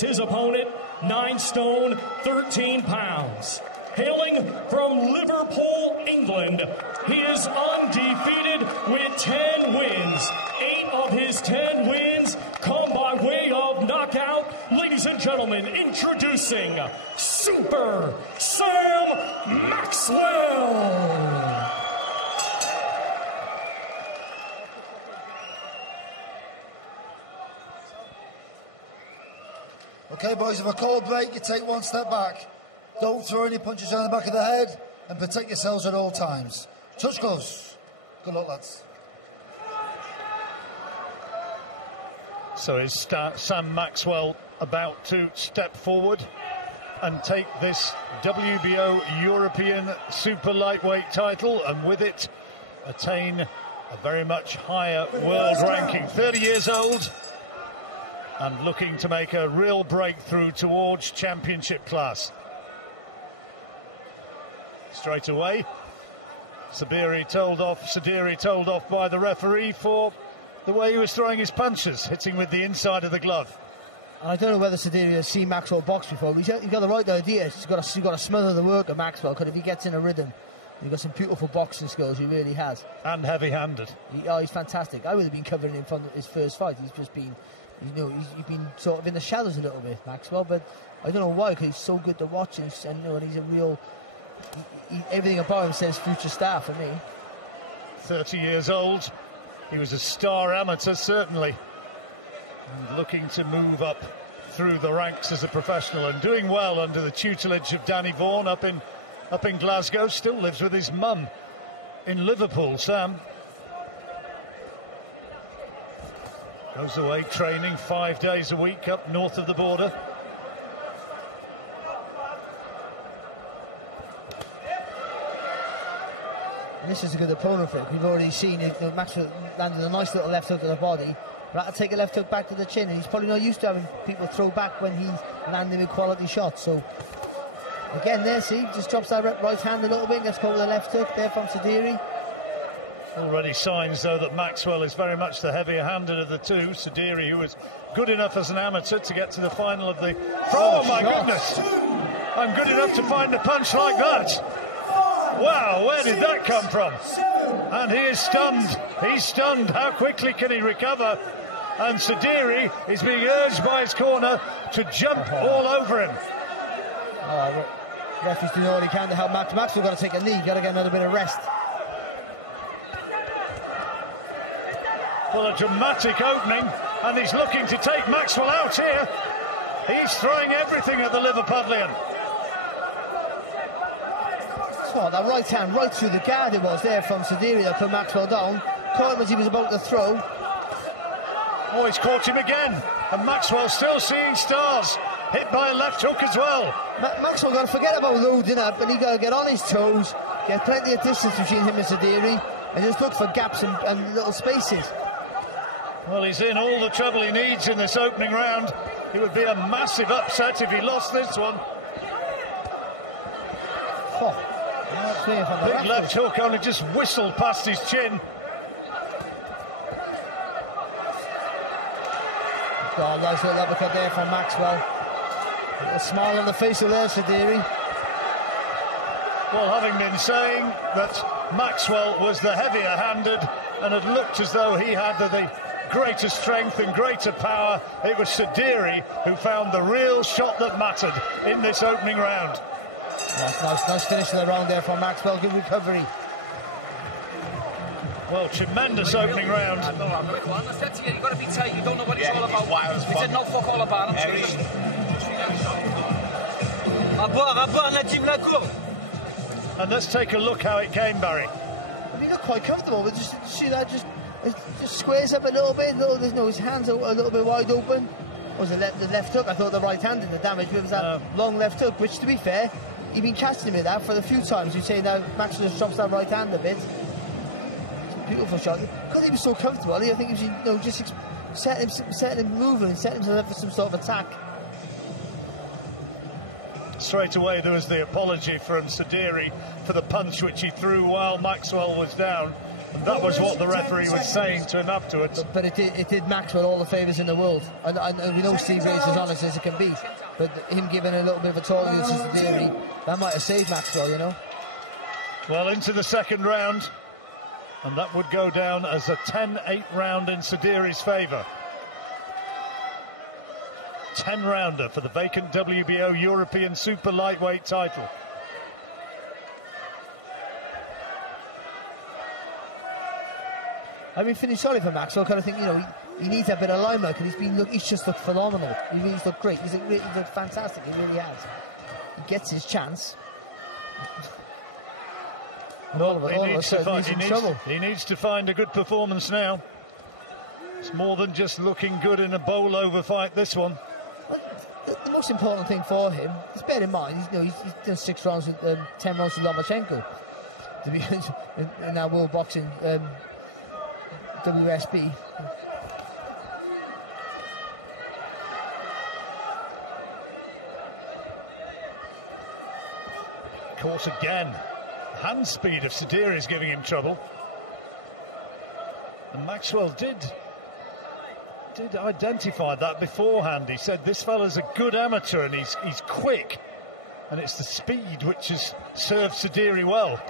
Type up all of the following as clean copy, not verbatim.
His opponent, 9 stone, 13 pounds. Hailing from Liverpool, England, he is undefeated with 10 wins. 8 of his 10 wins come by way of knockout. Ladies and gentlemen, introducing Super Sam Maxwell. Okay, boys, if I call a break, you take one step back. Don't throw any punches on the back of the head and protect yourselves at all times. Touch gloves. Good luck, lads. So is Sam Maxwell about to step forward and take this WBO European Super Lightweight title, and with it attain a very much higher world ranking? 30 years old and looking to make a real breakthrough towards championship class. Straight away, Sadiri told off by the referee for the way he was throwing his punches, hitting with the inside of the glove. I don't know whether Sadiri has seen Maxwell box before, but he's got the right idea. He's got to smother the work of Maxwell, because if he gets in a rhythm, he's got some beautiful boxing skills, he really has. And heavy-handed. He's fantastic. I would have been covering him from his first fight. He's just been, he's been sort of in the shadows a little bit, Maxwell, but I don't know why, because he's so good to watch, and he's a real... everything about him says future star for me. 30 years old. He was a star amateur, certainly, and looking to move up through the ranks as a professional, and doing well under the tutelage of Danny Vaughan up in Glasgow. Still lives with his mum in Liverpool, Sam. Goes away training 5 days a week up north of the border. This is a good opponent for him. We've already seen Maxwell landed a nice little left hook to the body, but had to take a left hook back to the chin, and he's probably not used to having people throw back when he's landing with quality shots. So again there, see, just drops that right hand a little bit, gets caught with a left hook there from Sadiri. Already signs, though, that Maxwell is very much the heavier-handed of the two. Sadiri, who was good enough as an amateur to get to the final of the... Oh, my goodness! I'm good enough to find a punch like that! Wow, where did that come from? And he is stunned. He's stunned. How quickly can he recover? And Sadiri is being urged by his corner to jump all over him. Referee's doing all he can to help Max. Maxwell got to take a knee. Got to get another bit of rest. Well, a dramatic opening, and he's looking to take Maxwell out here. He's throwing everything at the Liverpudlian. Oh, that right hand right through the guard it was there from Sadiri that put Maxwell down. Caught him as he was about to throw. Oh, he's caught him again, and Maxwell still seeing stars. Hit by a left hook as well. Maxwell got to forget about loading up, and he got to get on his toes, get plenty of distance between him and Sadiri, and just look for gaps and little spaces. Well, he's in all the trouble he needs in this opening round. It would be a massive upset if he lost this one. Oh. Big left hook only just whistled past his chin. Oh, nice little uppercut there from Maxwell. A smile on the face of there, Sadiri. Well, having been saying that Maxwell was the heavier-handed and had looked as though he had the greater strength and greater power, it was Sadiri who found the real shot that mattered in this opening round. Nice finish of the round there from Maxwell. Good recovery. Well, tremendous opening round. I said to you, you've got to be tight. You don't know what it's all about. We did not fuck all about him. And let's take a look how it came, Barry. I mean, look quite comfortable, but just see that just squares up a little bit. His hands are a little bit wide open. Was the left hook? I thought the right hand did the damage. It was that long left hook, which, to be fair, he'd been catching him with that for a few times. You'd say now Maxwell just drops that right hand a bit. It's a beautiful shot. Because he was so comfortable, I think he was just setting him moving and setting himself up for some sort of attack. Straight away there was the apology from Sadiri for the punch which he threw while Maxwell was down. And that was what the referee was saying to him afterwards. But it did Maxwell all the favours in the world. And we know Steve Ray is as honest as it can be. But him giving a little bit of a talk against Sadiri, that might have saved Maxwell, you know. Well, into the second round. And that would go down as a 10-8 round in Sadiri's favour. 10-rounder for the vacant WBO European Super Lightweight title. I've been feeling sorry for Maxwell, because I think, you know, he needs a bit of limelight, because he's just looked phenomenal. He's looked great. He's looked fantastic. He really has. He gets his chance. He needs to find a good performance now. It's more than just looking good in a bowl-over fight, this one. Well, the most important thing for him is, bear in mind, he's done 6 rounds, 10 rounds with Lomachenko. To be in that World Boxing WSB. Caught again. Hand speed of Sadiri is giving him trouble. And Maxwell did identify that beforehand. He said this fella's a good amateur and he's quick. And it's the speed which has served Sadiri well.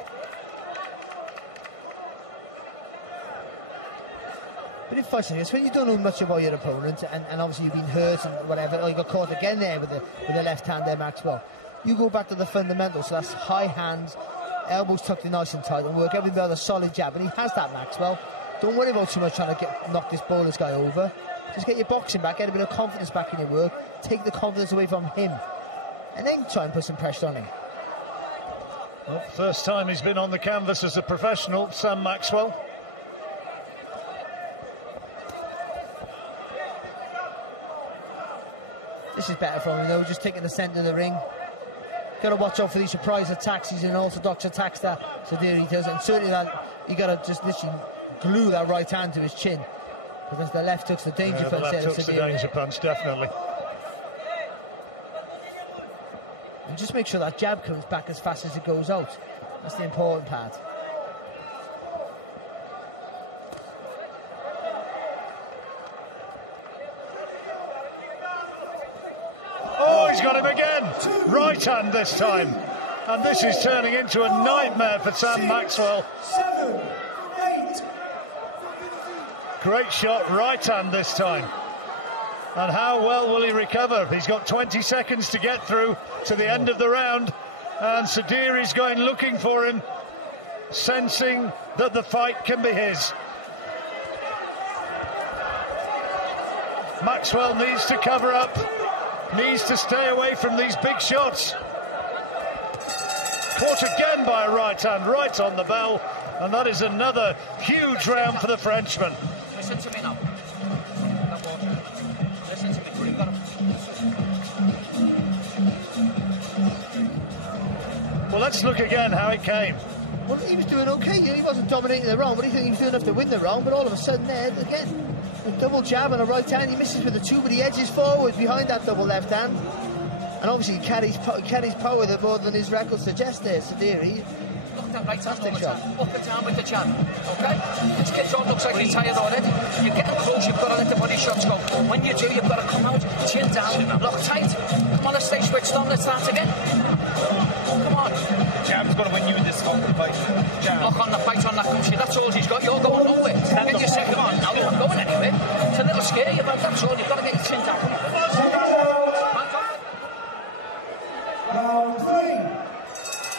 But in fights like this, when you don't know much about your opponent, and obviously you've been hurt and whatever, or you got caught again there with the left hand there, Maxwell, you go back to the fundamentals. So that's high hands, elbows tucked in nice and tight, and work everything with a solid jab. And he has that, Maxwell. Don't worry about too much trying to knock this boneless guy over. Just get your boxing back, get a bit of confidence back in your work, take the confidence away from him, and then try and put some pressure on him. Well, first time he's been on the canvas as a professional, Sam Maxwell. This is better for him, though, just taking the centre of the ring. Got to watch out for these surprise attacks, these unorthodox attacks that Sadiri does, and certainly that you got to just literally glue that right hand to his chin, because the left hook's the danger punch. The left hook's the danger punch, definitely. And just make sure that jab comes back as fast as it goes out. That's the important part. Oh, he's got him again. Right hand this time. And this is turning into a nightmare for Sam Maxwell. 7, 8. Great shot, right hand this time. And how well will he recover? He's got 20 seconds to get through to the end of the round. And Sadiri's going looking for him, sensing that the fight can be his. Maxwell needs to cover up, needs to stay away from these big shots. Caught again by a right hand, right on the bell, and that is another huge round for the Frenchman. Listen to me now. Listen to me. Well, let's look again how it came. Well, he was doing okay. He wasn't dominating the round, but he was doing enough to win the round. But all of a sudden, there again, a double jab and a right hand. He misses with the two, but he edges forward behind that double left hand. And obviously, he carries power that more than his record suggests there, Sadiri. Look at that right hand all the time. Up and down with the jab. Okay? This kid's on, looks like he's tired already. You're getting close, you've got to let the body shots go. When you do, you've got to come out, chin down, lock tight. Come on, let's stay switched on, let's start again. Come on. Jab's got to win you in this fight. Jab. Lock on the fight on that country, that's all he's got. You're going nowhere. Get your second on. Now you're not going anywhere. It's a little scary, but that's all. You've got to get your chin down. Round 3.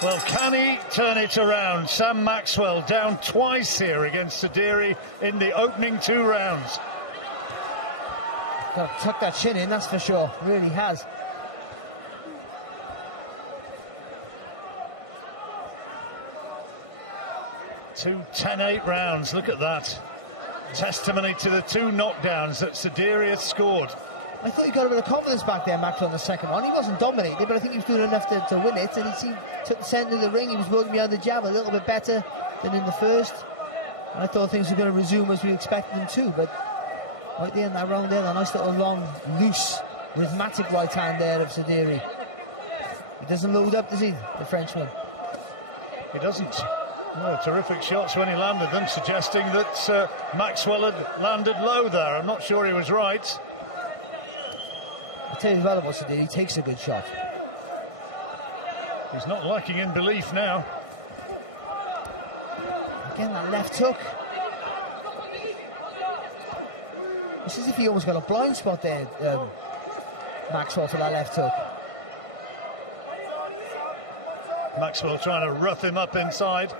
Well, can he turn it around? Sam Maxwell down twice here against Sadiri in the opening 2 rounds. Got to tuck that chin in, that's for sure. Really has. Two 10-8 rounds, look at that. Testimony to the 2 knockdowns that Sadiri has scored. I thought he got a bit of confidence back there, Maxwell, in the second round. He wasn't dominating, but I think he was doing enough to win it. And he took the centre of the ring. He was working behind the jab a little bit better than in the first. And I thought things were going to resume as we expected them to. But right there in that round there, that nice little long, loose, rhythmic right hand there of Sadiri. He doesn't load up, does he, the Frenchman? He doesn't. Well, terrific shots when he landed them, suggesting that Maxwell had landed low there. I'm not sure he was right. I tell you what about Sadiri, he takes a good shot. He's not lacking in belief now. Again, that left hook. It's as if he almost got a blind spot there, Maxwell, for that left hook. Maxwell trying to rough him up inside.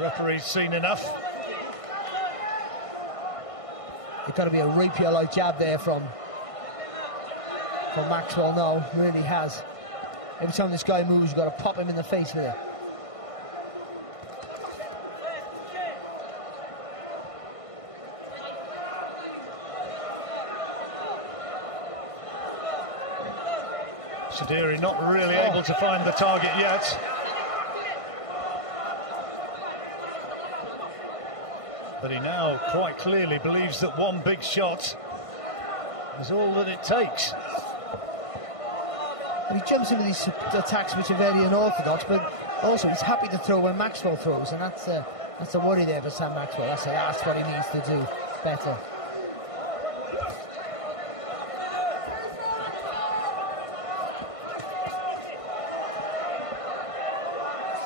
Referee's seen enough. It's got to be a rapier-like jab there from Maxwell now, really has. Every time this guy moves, you've got to pop him in the face with it. Sadiri not really able to find the target yet. But he now quite clearly believes that one big shot is all that it takes. And he jumps into these attacks which are very unorthodox, but also he's happy to throw when Maxwell throws, and that's a worry there for Sam Maxwell. That's what he needs to do better.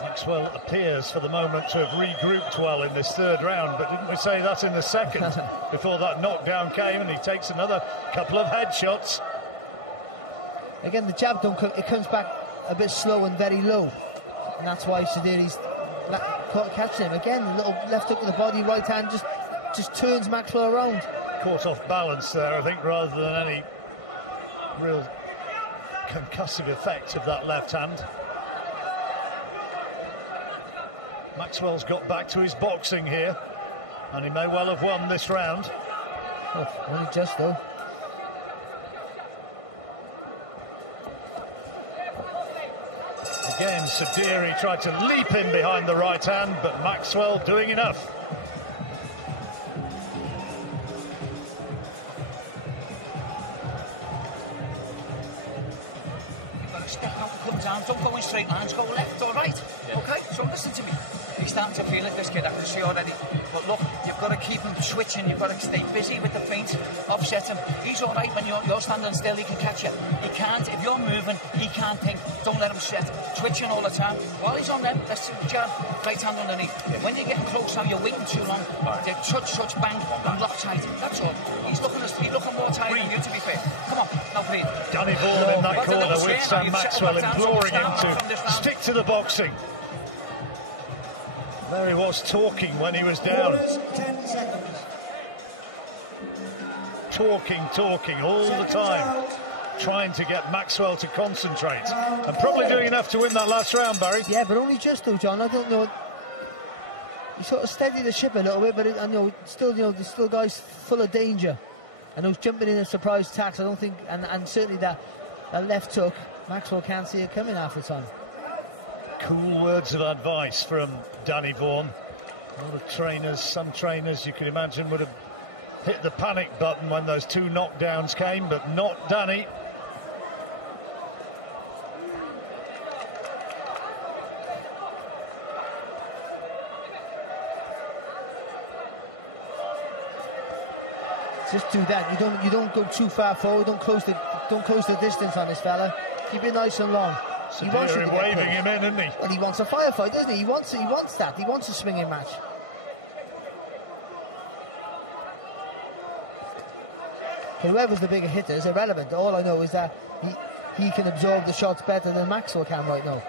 Maxwell appears for the moment to have regrouped well in this third round, but didn't we say that in the second before that knockdown came, and he takes another couple of headshots. Again, the jab it comes back a bit slow and very low, and that's why Sadiri's catching him. Again, a little left hook to the body, right hand just turns Maxwell around. Caught off balance there, I think, rather than any real concussive effect of that left hand. Maxwell's got back to his boxing here, and he may well have won this round. Oh, only just though. Again, Sadiri tried to leap in behind the right hand, but Maxwell doing enough. You've got to step out and come down. Don't go in straight lines, go left or right. Yeah. Okay, so listen to me. He's starting to feel it, this kid, I can see already. But look, you've got to keep him switching, you've got to stay busy with the feint, offset him. He's all right when you're standing still, he can catch you. He can't, if you're moving, he can't think. Don't let him set. Twitching all the time. While he's on them, let's jab, right hand underneath. Yeah. When you're getting close now, you're waiting too long. Right. They touch, bang, and lock tight. That's all. He's looking more tight than you, to be fair. Come on, now breathe. Danny Vaughan in that corner with Sam Maxwell imploring him to stick to the boxing. There he was talking when he was down. 10 seconds. Talking all the time. Trying to get Maxwell to concentrate. And probably doing enough to win that last round, Barry. Yeah, but only just though, John. I don't know. He sort of steadied the ship a little bit, but I know still, there's still guys full of danger. And those jumping in a surprise attacks, I don't think, and certainly that left hook, Maxwell can't see it coming half the time. Cool words of advice from Danny Vaughan. A lot of trainers, some trainers you can imagine would have hit the panic button when those two knockdowns came, but not Danny. Just do that. You don't go too far forward. Don't close the distance on this fella. Keep it nice and long. He wants you to waving him in, isn't he? Well, he wants a firefight, doesn't he? He wants that. He wants a swinging match. Okay, whoever's the bigger hitter is irrelevant. All I know is that he can absorb the shots better than Maxwell can right now.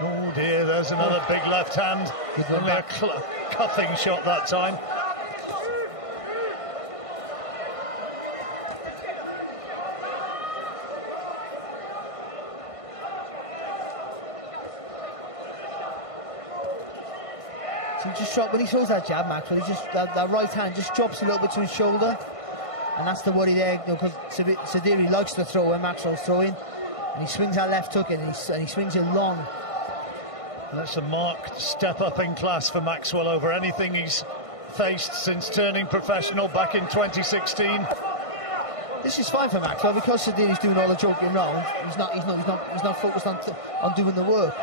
Oh dear, there's another big left hand. Only a cuffing shot that time. So he just when he throws that jab, Maxwell, he just that right hand just drops a little bit to his shoulder, and that's the worry there, because Sadiri likes to throw when Maxwell's throwing, and he swings that left hook in, and he swings it long. That's a marked step up in class for Maxwell over anything he's faced since turning professional back in 2016. This is fine for Maxwell because Sadiri's doing all the joking around. He's not focused on doing the work.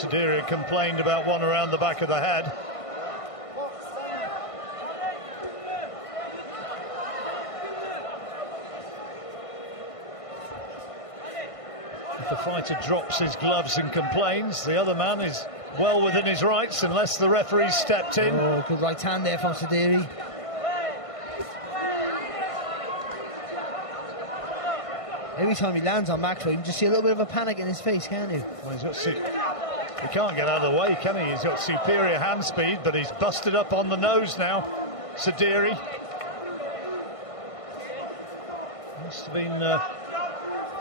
Sadiri complained about one around the back of the head. If the fighter drops his gloves and complains, the other man is well within his rights unless the referee stepped in. Oh, good right hand there from Sadiri. Every time he lands on Maxwell, you can just see a little bit of a panic in his face, can't you? Well, he can't get out of the way, can he? He's got superior hand speed, but he's busted up on the nose now, Sadiri. Must have been...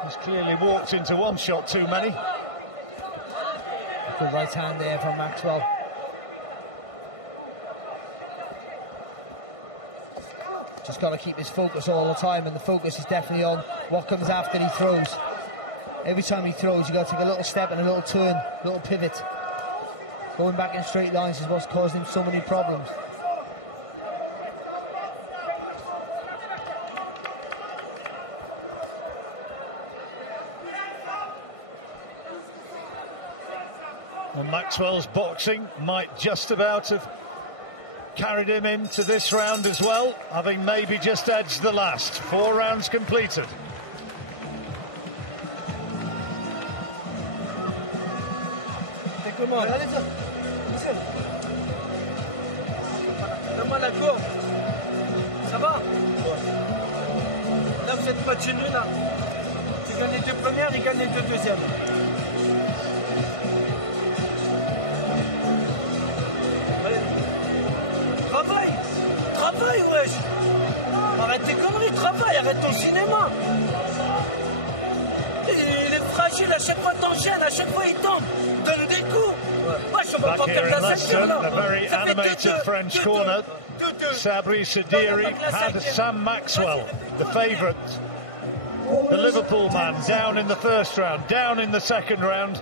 he's clearly walked into one shot too many. Good right hand there from Maxwell. Just got to keep his focus all the time, and the focus is definitely on what comes after he throws. Every time he throws, you've got to take a little step and a little turn, a little pivot. Going back in straight lines is what's causing him so many problems. And Maxwell's boxing might just about have carried him into this round as well, having maybe just edged the last. 4 rounds completed. Comment la courbe? Ça va? Là vous êtes match nul là. Tu gagnes les 2 premières, il gagne les 2 deuxièmes. Travaille! Travaille, wesh! Arrête tes conneries, travaille, arrête ton cinéma! Il est fragile, à chaque fois t'enchaînes, à chaque fois il tombe, donne des coups! Wesh, on va pas perdre la ceinture là! A very animated French corner. Sabri Sadiri had Sam Maxwell, the favourite. The Liverpool man, down in the first round, down in the second round.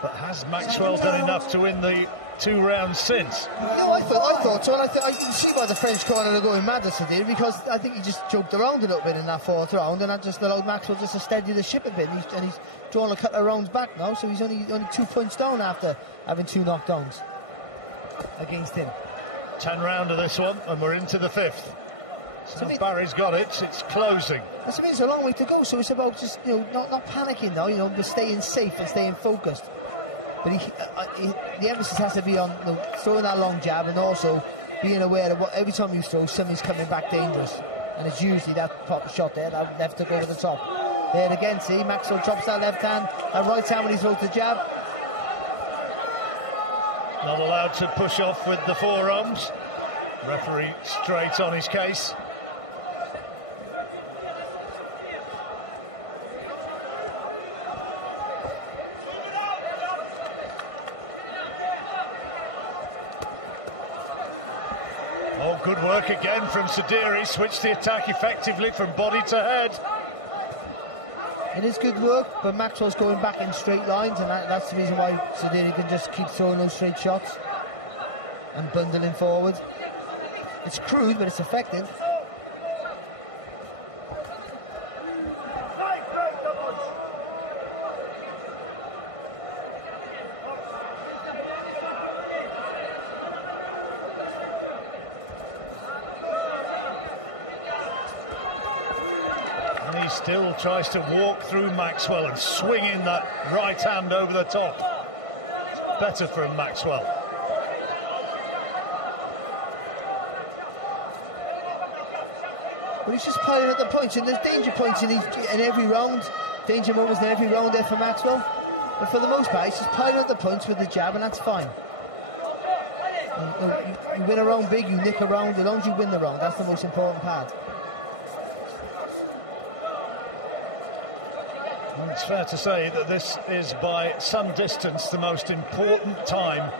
But has Maxwell done enough to win the 2 rounds since? No, I thought so, and I can see why the French corner are going mad at Sadiri, because I think he just joked around a little bit in that 4th round, and that just allowed Maxwell just to steady the ship a bit, and he's drawn a couple of rounds back now, so he's only 2 points down after having 2 knockdowns against him. 10 round of this one, and we're into the 5th. So Barry's got it, it's closing. That's it's a long way to go, so it's about just, not panicking now, but staying safe and staying focused. But the emphasis has to be on throwing that long jab, and also being aware that every time you throw, somebody's coming back dangerous. And it's usually that pop shot there, that left hook over the top. There again, see, Maxwell drops that left hand, and right hand when he throws the jab. Not allowed to push off with the forearms. Referee straight on his case. Oh, good work again from Sadiri. Switched the attack effectively from body to head. It is good work, but Maxwell's going back in straight lines, and that's the reason why Sadiri can just keep throwing those straight shots and bundling forward. It's crude, but it's effective. And he still tries to walk through Maxwell and swing in that right hand over the top. It's better from Maxwell. But he's just piling at the points, and there's danger points in every round, danger moments in every round there for Maxwell. But for the most part, he's just piling at the points with the jab, and that's fine. You win a round big, you nick a round, as long as you win the round, that's the most important part. And it's fair to say that this is by some distance the most important time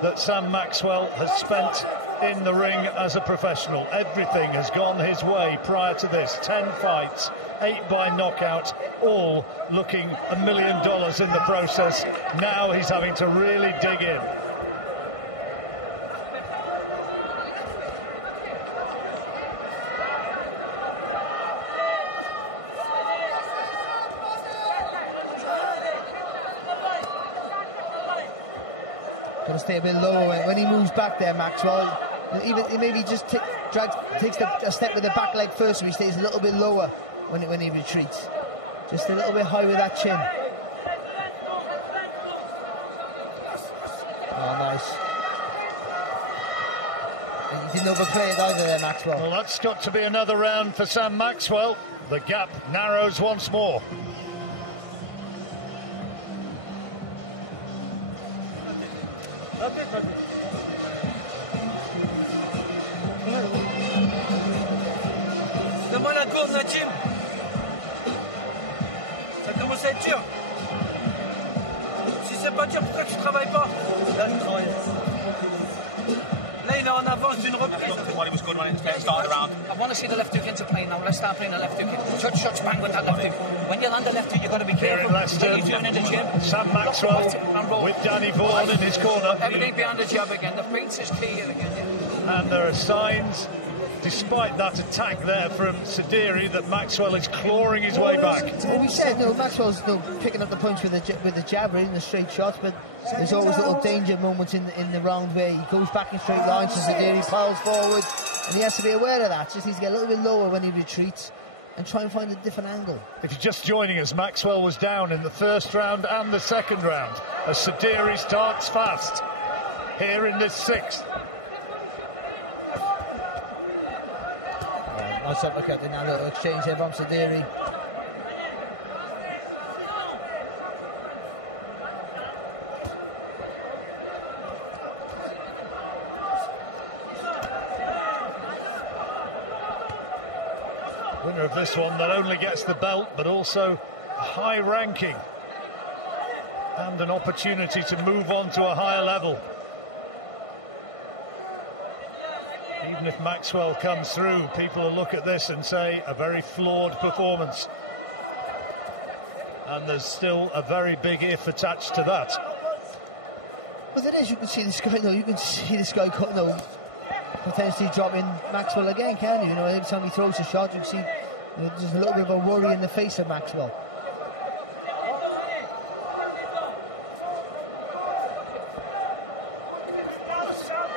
that Sam Maxwell has spent in the ring as a professional. Everything has gone his way prior to this. 10 fights, 8 by knockout, all looking $1 million in the process. Now he's having to really dig in. Got to stay a bit lower when he moves back there, Maxwell. Even maybe just takes a step with the back leg first, so he stays a little bit lower when he retreats. Just a little bit high with that chin. Oh, nice. He didn't overplay it either there, Maxwell. Well, that's got to be another round for Sam Maxwell. The gap narrows once more. Donne-moi la courbe, Najim. Ça commence à être dur. Si c'est pas dur, pourquoi tu travailles pas? Là, je travaille. Là, il est en avance d'une reprise. I want to see the left hook into play now. Let's start playing the left hook in. Touch shots, bang with that left hook. When you land the left hook, you've got to be careful. What you're doing in the gym. Sam Maxwell with Danny Vaughan in his corner. Everything behind the jab again. The pace is key here again. Yeah. And there are signs, despite that attack there from Sadiri, that Maxwell is clawing his way back. Well, we said, Maxwell's picking up the punch with the jab, in the straight shots, but there's always little danger moments in the round where he goes back in straight lines, so Sadiri piles forward, and he has to be aware of that. Just needs to get a little bit lower when he retreats and try and find a different angle. If you're just joining us, Maxwell was down in the first round and the second round as Sadiri starts fast here in this sixth. Nice uppercut in that little exchange there from Sadiri. Winner of this one not only gets the belt, but also a high ranking and an opportunity to move on to a higher level. Even if Maxwell comes through, people will look at this and say a very flawed performance. And there's still a very big if attached to that. Well, there is. You can see this guy. You can see this guy potentially dropping Maxwell again, can you? Every time he throws a shot, you can see there's a little bit of a worry in the face of Maxwell.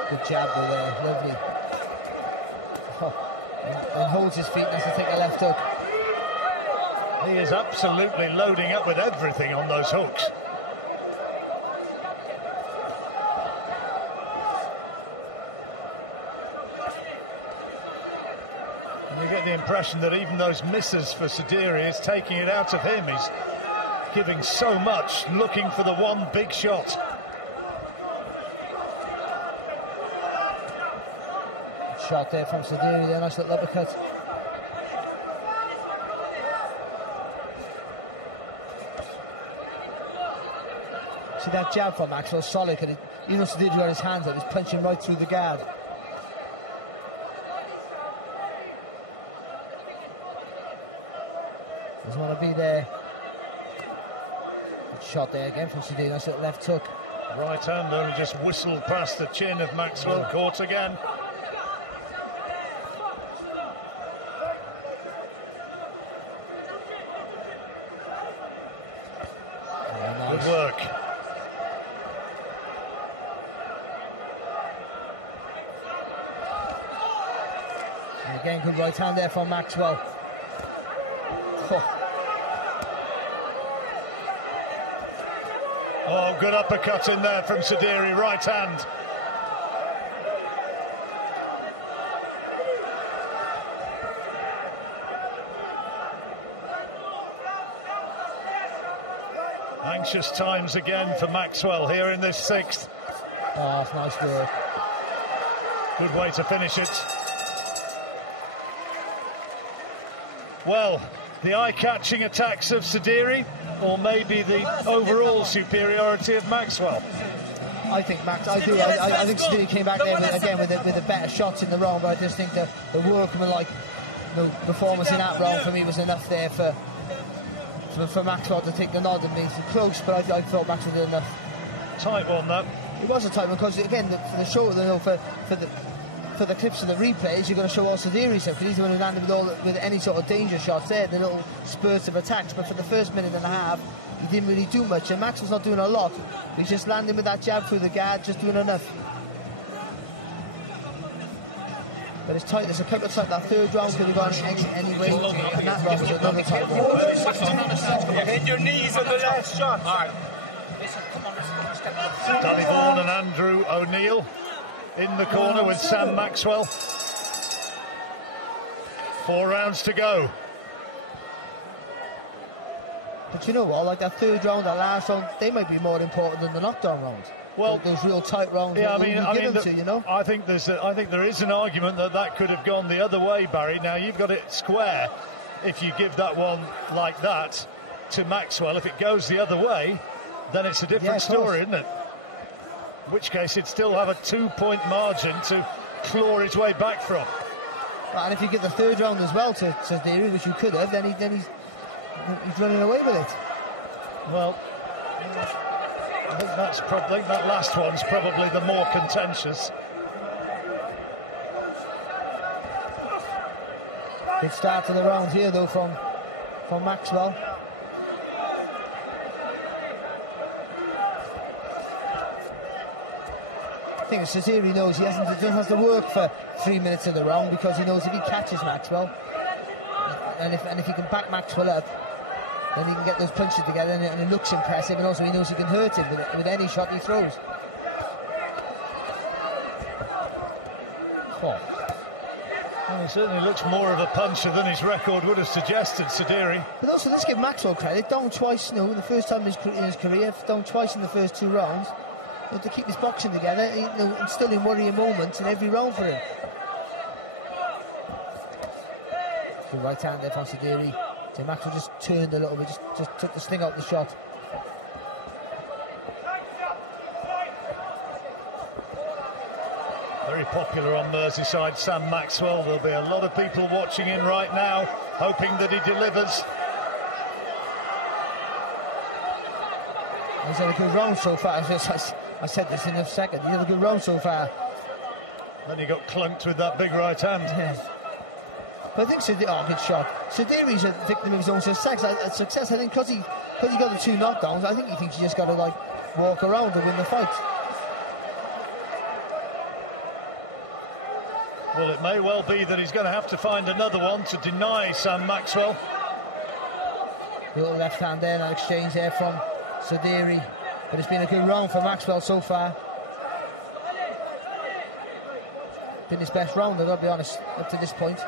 Good jab there, lovely. And holds his feet and has to take a left hook. He is absolutely loading up with everything on those hooks. And you get the impression that even those misses for Sadiri is taking it out of him. He's giving so much, looking for the one big shot. Shot there from Sadiri, there, nice little uppercut. See that jab from Maxwell, solid. Sadiri got his hands up, he's punching right through the guard. Doesn't want to be there. Good shot there again from Sadiri, nice little left hook. Right hand only just whistled past the chin of Maxwell, caught again. Good work. And again, good right hand there from Maxwell. Oh, good uppercut in there from Sadiri, right hand. Anxious times again for Maxwell here in this sixth. Oh, that's nice work. Good way to finish it. Well, the eye-catching attacks of Sadiri, or maybe the overall superiority of Maxwell? I think I think Sadiri came back there with the better shots in the round, but I just think the workmanlike performance in that round for me was enough there for Maxwell to take the nod. and being close, but I thought Maxwell did enough. Tight one, that. It was a tight one because again for the show, for for the clips of the replays, you're going to show all Sadiri stuff, because he's the one who landed with any sort of danger shots there, the little spurts of attacks. But for the first minute and a half, he didn't really do much, and Maxwell's not doing a lot. He's just landing with that jab through the guard, just doing enough. But it's tight. There's a couple of tight. That third round could have gone anyway. And that round was another tight one. Hit your knees on the last shot. All right. Danny Vaughan and Andrew O'Neill in the corner with Sam Maxwell. 4 rounds to go. But you know what? Like that third round, that last round, they might be more important than the knockdown round. Well, those real tight rounds. Yeah, I think there is an argument that could have gone the other way, Barry. Now you've got it square. If you give that one like that to Maxwell, if it goes the other way, then it's a different story, isn't it? In which case, he'd still have a 2-point margin to claw his way back from. And if you get the third round as well to Sadiri, which you could have, then he's running away with it. Well, I think that last one's probably the more contentious. Good start to the round here, though, from Maxwell. I think Sadiri knows he doesn't have to work for 3 minutes in the round, because he knows if he catches Maxwell, and if he can back Maxwell up, then he can get those punches together, and it looks impressive, and also he knows he can hurt him with any shot he throws. Well, he certainly looks more of a puncher than his record would have suggested, Sadiri. But also, let's give Maxwell credit. Down twice, the first time in his career, down twice in the first 2 rounds. To keep his boxing together, and still in worrying moments in every round for him. Good right hand there from Sadiri. So Maxwell just turned a little bit, just took the sting out the shot. Very popular on Merseyside, Sam Maxwell. There'll be a lot of people watching in right now, hoping that he delivers. He's had a good round so far. I said this in a second. He had a good round so far. Then he got clunked with that big right hand. Yeah. But I think good shot. Sadiri's a victim of his own success. I think because he got the 2 knockdowns, I think he thinks he just got to walk around and win the fight. Well, it may well be that he's going to have to find another one to deny Sam Maxwell. Little left hand there, that exchange there from Sadiri. But it's been a good round for Maxwell so far. Been his best round, I've got to be honest, up to this point.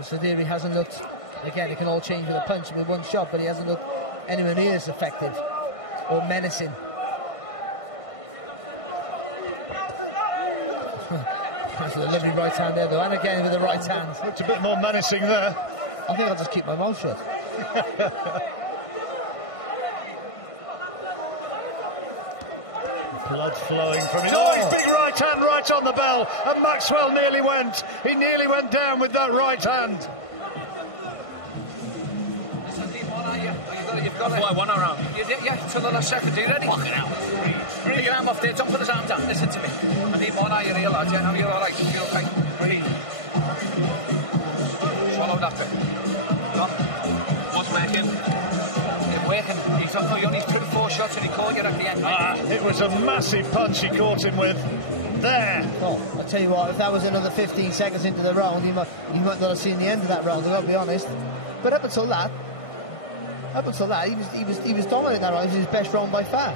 Sadiri hasn't looked, again, it can all change with a punch with one shot, but he hasn't looked anywhere near as effective or menacing. That's a lovely right hand there, though, and again with the right hand. Looked a bit more menacing there. I think I'll just keep my mouth shut. Blood flowing from his... Oh, his big right hand right on the bell, and Maxwell nearly went. He nearly went down with that right hand. You've got to... one around. Yeah, till the last second. Are you ready? Fucking hell. Take your arm off there. Don't put his arm down. Listen to me. I need one eye. You're real, lad. Yeah, now you're all right. You're okay. Breathe. Swallow that bit. Go on. What's working? It's working. He only threw 4 shots and he caught you at the end. It was a massive punch he caught him with. There. Oh, I'll tell you what, if that was another 15 seconds into the round, you might not have seen the end of that round, I've got to be honest. But up until that, he was dominant that round. It was his best round by far.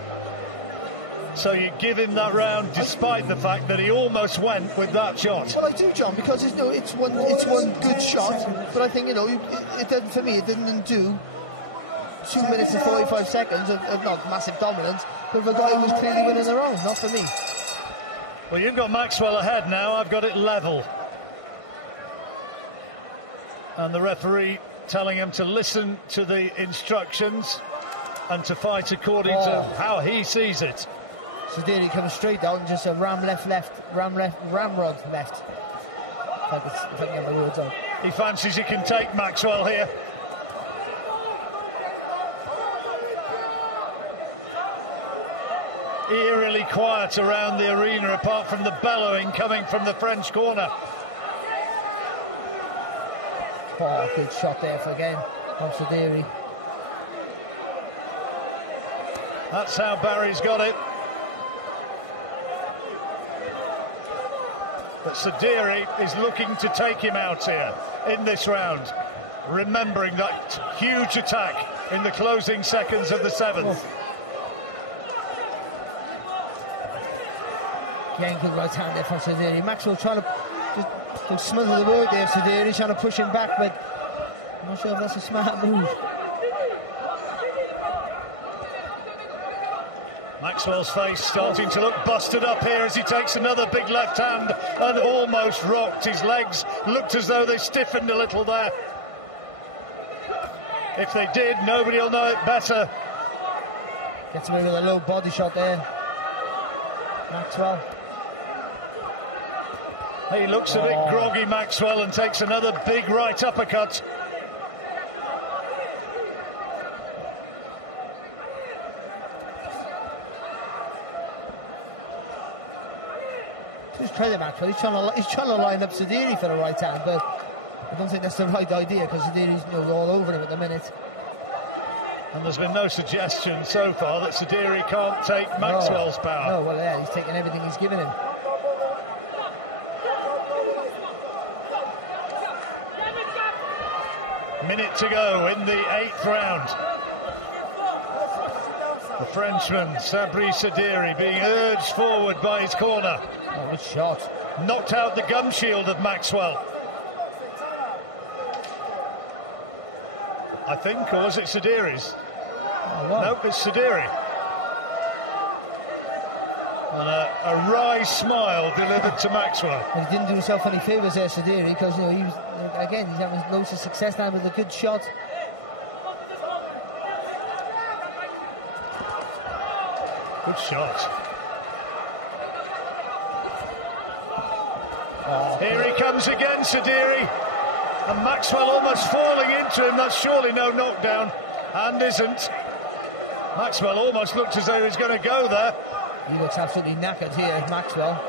So you give him that round despite the fact that he almost went with that shot. Well, I do, John, because it's one good shot, but I think it didn't, for me, it didn't do 2 minutes and 45 seconds of not massive dominance, but of a guy who was clearly winning the round, not for me. Well, you've got Maxwell ahead now. I've got it level, and the referee telling him to listen to the instructions and to fight according to how he sees it. Sadiri coming straight down, just a ram rod left. If I can get my words out. He fancies he can take Maxwell here. eerily quiet around the arena, apart from the bellowing coming from the French corner. Oh, good shot there for again from Sadiri. That's how Barry's got it. But Sadiri is looking to take him out here in this round, remembering that huge attack in the closing seconds of the 7th. Again, good right hand there from Sadiri. Maxwell trying to just smother the work there. Sadiri trying to push him back, but I'm not sure if that's a smart move. Maxwell's face starting to look busted up here as he takes another big left hand and almost rocked. His legs looked as though they stiffened a little there. If they did, nobody will know it better. Gets away with a low body shot there, Maxwell. He looks a bit groggy, Maxwell, and takes another big right uppercut. Just credit Maxwell. He's trying to line up Sadiri for the right hand, but I don't think that's the right idea because Sadiri's all over him at the minute. And there's been no suggestion so far that Sadiri can't take Maxwell's power. No, well, yeah, he's taking everything he's given him. Minute to go in the 8th round. The Frenchman, Sabri Sadiri, being urged forward by his corner. Oh, good shot. Knocked out the gum shield of Maxwell. I think, or was it Sadiri's? Nope, it's Sadiri. And a wry smile delivered to Maxwell. Well, he didn't do himself any favours there, Sadiri, because he was, again, he's having loads of success now with a good shot. Good shot. Here he comes again, Sadiri. And Maxwell almost falling into him. That's surely no knockdown. And isn't. Maxwell almost looked as though he was going to go there. He looks absolutely knackered here, Maxwell.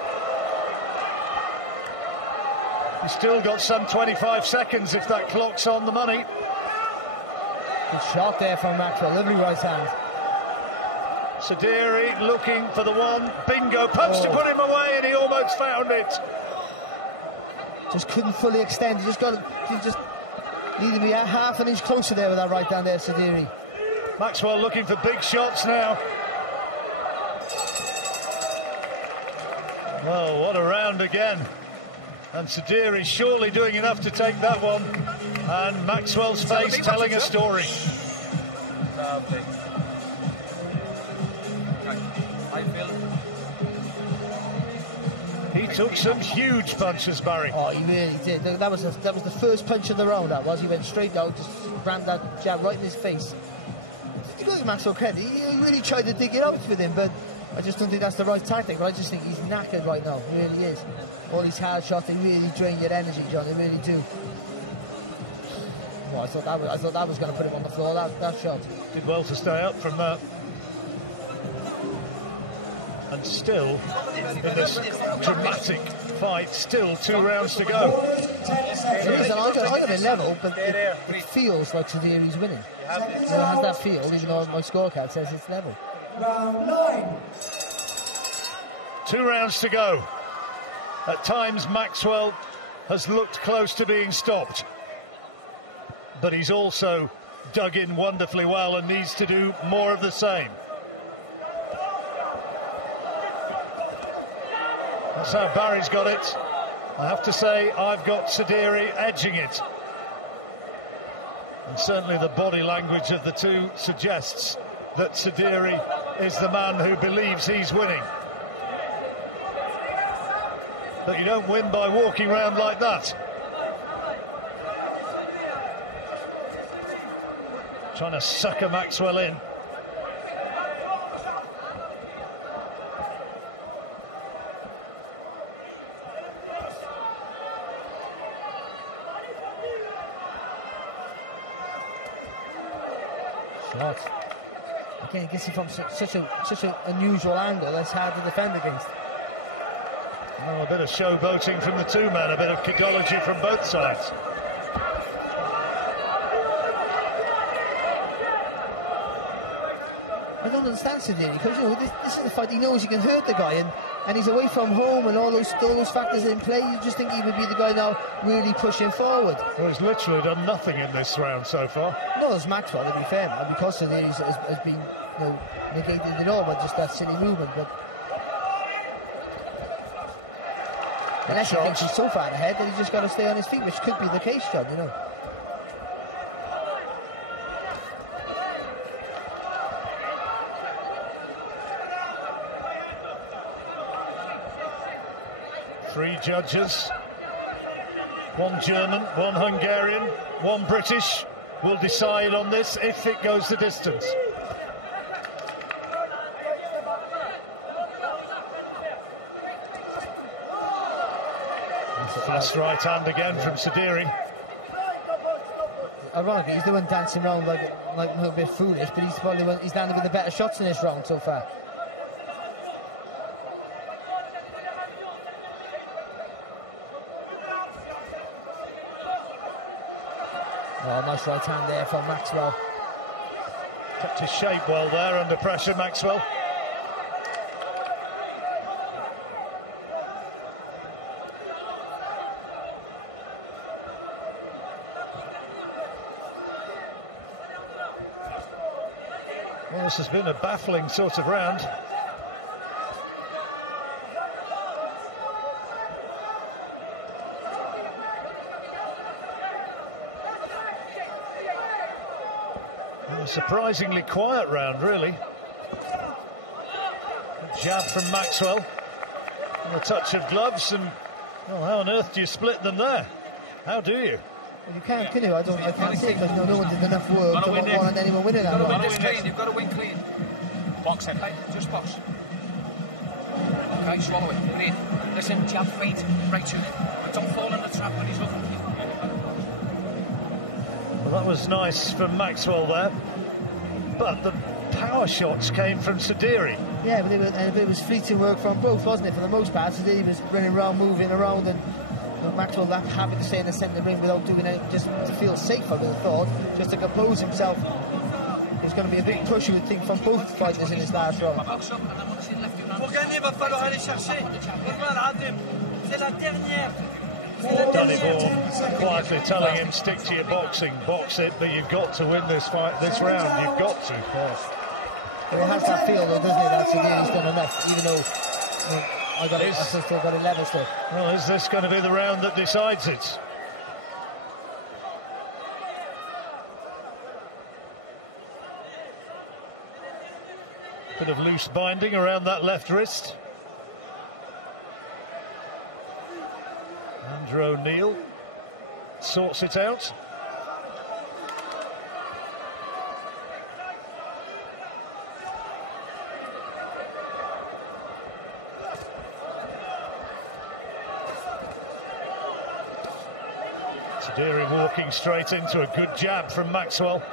He's still got some 25 seconds if that clock's on the money. Good shot there from Maxwell. Lovely right hand. Sadiri looking for the one. Bingo. Punch to put him away, and he almost found it. Just couldn't fully extend. He just needed to be half an inch closer there with that right hand there, Sadiri. Maxwell looking for big shots now. Oh, what a round again. And Sadiri surely doing enough to take that one. And Maxwell's face telling a story. Lovely. He took some huge punches, Barry. Oh, he really did. That was the first punch of the round, that was. He went straight out, just rammed that jab right in his face. You got to give Maxwell credit. He really tried to dig it out with him, but I just don't think that's the right tactic. But I just think he's knackered right now. He really is. All these hard shots, they really drain your energy, John. They really do. Well, I thought that was going to put him on the floor, that shot. Did well to stay up from that. And still, in this dramatic fight, still 2 rounds to go. I got it level, but it feels like Sadiri's winning. It has that feel, even though my scorecard says it's level. Round 9. 2 rounds to go. At times, Maxwell has looked close to being stopped. But he's also dug in wonderfully well and needs to do more of the same. That's how Barry's got it. I have to say, I've got Sadiri edging it. And certainly the body language of the two suggests that Sadiri is the man who believes he's winning. But you don't win by walking around like that. Trying to sucker Maxwell in. again, it gets you from such an unusual angle that's hard to defend against. Well, a bit of showboating from the two men, a bit of kidology from both sides. I don't understand Sidiri, because this is the fight. He knows he can hurt the guy, and he's away from home, and all those factors in play. You just think he would be the guy now really pushing forward. Well, he's literally done nothing in this round so far. No, it's Maxwell, to be fair, and because Sidiri has been negated it all by just that silly movement. But unless he thinks he's so far ahead that he's just got to stay on his feet, which could be the case, John. Three judges, one German, one Hungarian, one British, will decide on this if it goes the distance. Fast right hand again from Sidiri. Ironically, he's doing dancing around like a little bit foolish, but he's landed with the better shots in this round so far. Oh, nice right hand there from Maxwell. Kept his shape well there under pressure, Maxwell. Well, this has been a baffling sort of round. A surprisingly quiet round, really. Good jab from Maxwell. And a touch of gloves, and well, how on earth do you split them there? How do you? Well, you can't, can you? I can't say, because no one did enough work to want anyone winning that one. You've got to win clean. Box it, okay? Just box. Okay, swallow it. Breathe. Listen, jab feet, right to it. But don't fall in the trap when he's looking. Well, that was nice from Maxwell there. But the power shots came from Sidiri. Yeah, but it was fleeting work from both, wasn't it? For the most part, Sidiri was running around, moving around, and Maxwell that happy to stay in the centre of the ring without doing anything, just to feel safe, I would have thought, just to compose himself. There's going to be a big push, you would think, from both fighters in this last round. Pour gagner, il va falloir aller chercher. C'est la dernière. Donegal quietly telling him, stick to your boxing, box it, but you've got to win this fight, this round, you've got to. Well, it has that feel, though, doesn't it, that Sidiri's done enough, even though I still got 11 still. Well, is this going to be the round that decides it? Bit of loose binding around that left wrist. Andrew O'Neill sorts it out. Sidiri walking straight into a good jab from Maxwell.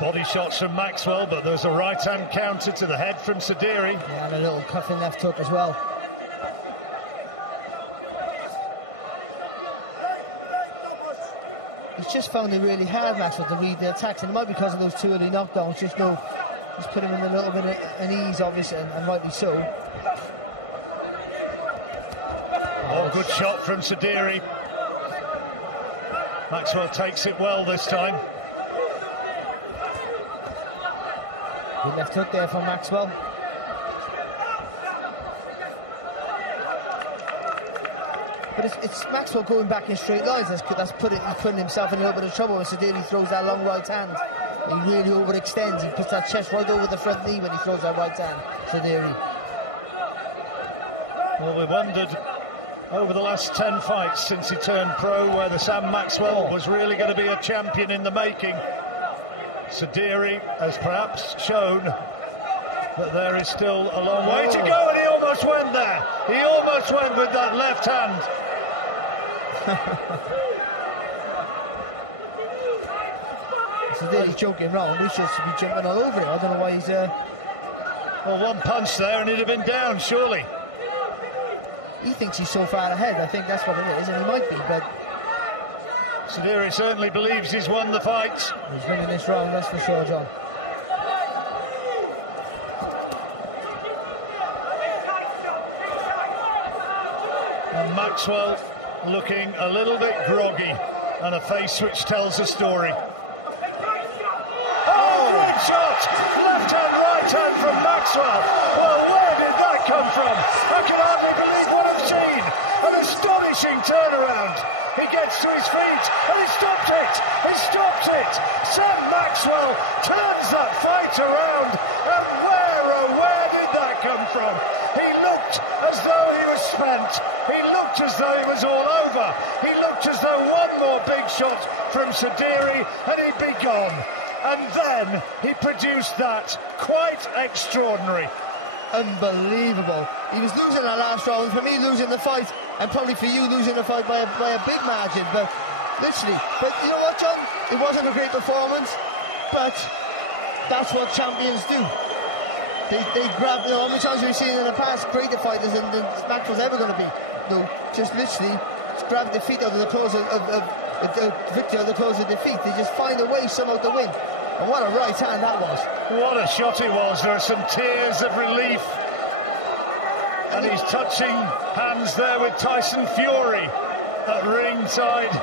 Body shots from Maxwell, but there's a right-hand counter to the head from Sidiri. Yeah, and a little cuffing left hook as well. He's just found it really hard, Maxwell, to read the attacks, and it might be because of those two early knockdowns. Just put him in a little bit of an ease, obviously, and rightly so. Oh, good shot from Sidiri. Maxwell takes it well this time. Good left hook there from Maxwell. But it's Maxwell going back in straight lines. That's putting himself in a little bit of trouble when Sidiri throws that long right hand. He really overextends. He puts that chest right over the front knee when he throws that right hand, Sidiri. Well, we wondered over the last 10 fights since he turned pro, where the Sam Maxwell was really going to be a champion in the making. Sadiri has perhaps shown that there is still a long way to go, and he almost went there. He almost went with that left hand. Sadiri's joking round. He should be jumping all over it. I don't know why he's... Well, one punch there and he'd have been down, surely. He thinks he's so far ahead. I think that's what it is, and he might be, but... Sadiri certainly believes he's won the fight. He's winning this round, that's for sure, John. And Maxwell looking a little bit groggy, and a face which tells a story. Oh, great shot! Left hand, right hand from Maxwell. Well, where did that come from? I can hardly believe what I've seen. An astonishing turnaround. He gets to his feet, and he stopped it. He stopped it. Sam Maxwell turns that fight around, and where did that come from? He looked as though he was spent. He looked as though he was all over. He looked as though one more big shot from Sadiri and he'd be gone. And then he produced that. Quite extraordinary. Unbelievable. He was losing that last round. For me, losing the fight, and probably for you, losing the fight by a big margin. But literally, but you know what, John? It wasn't a great performance, but that's what champions do. They grab, how many times we've seen in the past greater fighters than Maxwell's ever going to be. No, just literally grab defeat out of the close of victory out of the close of defeat. They just find a way somehow to win. And what a right hand that was. What a shot it was. There are some tears of relief. And he's touching hands there with Tyson Fury at ringside.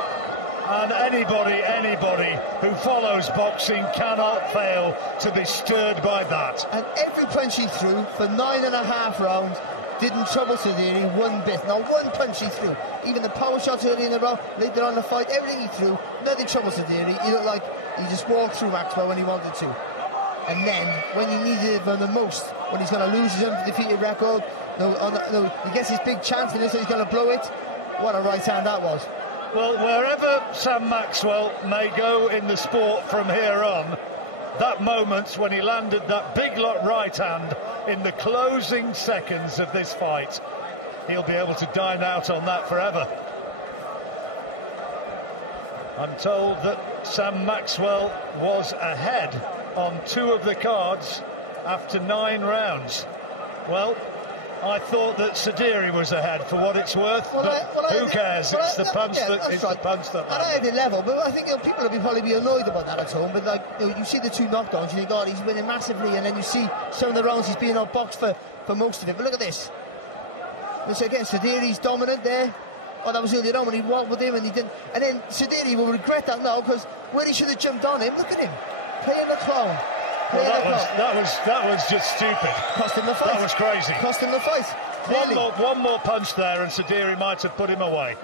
And anybody who follows boxing cannot fail to be stirred by that. And every punch he threw for 9.5 rounds didn't trouble Sadiri one bit. Not one punch he threw. Even the power shots early in the round, later on the fight, everything he threw, nothing troubled Sadiri. He looked like he just walked through Maxwell when he wanted to. And then, when he needed it the most, when he's going to lose his undefeated record, he gets his big chance and he's going to blow it. What a right hand that was. Well, wherever Sam Maxwell may go in the sport from here on, that moment when he landed that big right hand in the closing seconds of this fight, he'll be able to dine out on that forever. I'm told that Sam Maxwell was ahead on 2 of the cards after 9 rounds. Well, I thought that Sadiri was ahead, for what it's worth, who cares? It's the punch that And I had it level, but I think people will probably be annoyed about that at home. But you see the 2 knockdowns, you think, God, he's winning massively, and then you see some of the rounds he's being outboxed for most of it. But look at this. So again, Sadiri's dominant there. Oh, that was earlier on when he walked with him and he didn't. And then Sadiri will regret that now, because when he should have jumped on him, look at him, playing the clown. That was just stupid. Cost him the fight. That was crazy. Cost him the fight. One more punch there and Sadiri might have put him away.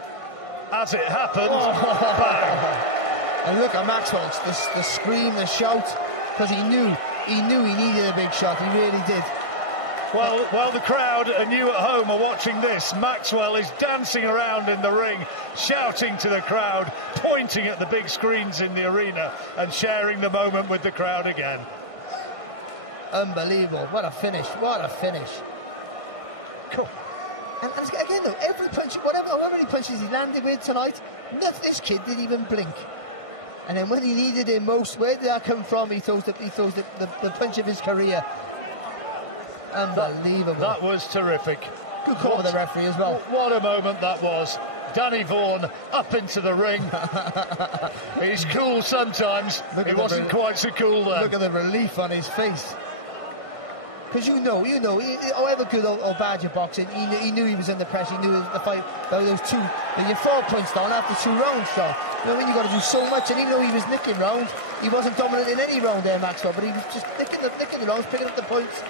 As it happened, bang. And look at Maxwell, the scream, the shout, because he knew he needed a big shot. He really did. Well, the crowd and you at home are watching this. Maxwell is dancing around in the ring, shouting to the crowd, pointing at the big screens in the arena and sharing the moment with the crowd again. Unbelievable. What a finish. What a finish. Cool. And again, though, every punch, however many punches he landed with tonight, this kid didn't even blink. And then when he needed it most, where did that come from? He throws the punch of his career. Unbelievable. That was terrific. Good call with the referee as well. What a moment that was. Danny Vaughan up into the ring. He's cool sometimes. He wasn't quite so cool then. Look at the relief on his face. Because you know, however good or bad you're boxing, he knew he was under pressure. He knew the fight, those 2, you're 4 points down after 2 rounds, so you know when you've got to do so much, and even though he was nicking rounds, he wasn't dominant in any round there, Maxwell, but he was just nicking the rounds, picking up the points,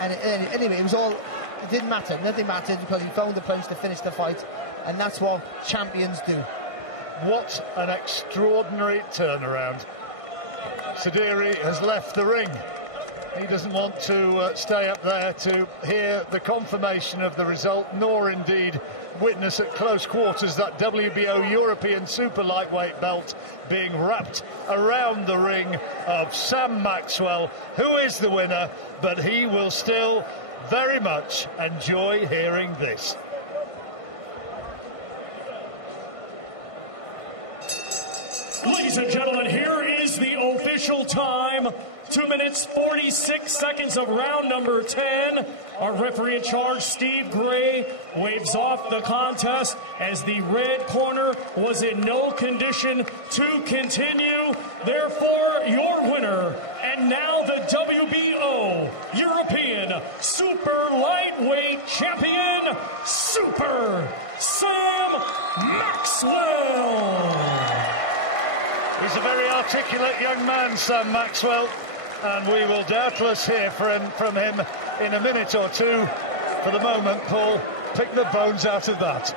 and anyway, it didn't matter, nothing mattered, because he found the punch to finish the fight, and that's what champions do. What an extraordinary turnaround. Sadiri has left the ring. He doesn't want to stay up there to hear the confirmation of the result, nor indeed witness at close quarters that WBO European super lightweight belt being wrapped around the ring of Sam Maxwell, who is the winner, but he will still very much enjoy hearing this. Ladies and gentlemen, here is the official time. 2 minutes, 46 seconds of round number 10. Our referee in charge, Steve Gray, waves off the contest as the red corner was in no condition to continue. Therefore, your winner, and now the WBO European Super Lightweight Champion, Super Sam Maxwell. He's a very articulate young man, Sam Maxwell, and we will doubtless hear from him in a minute or two. For the moment, Paul, pick the bones out of that.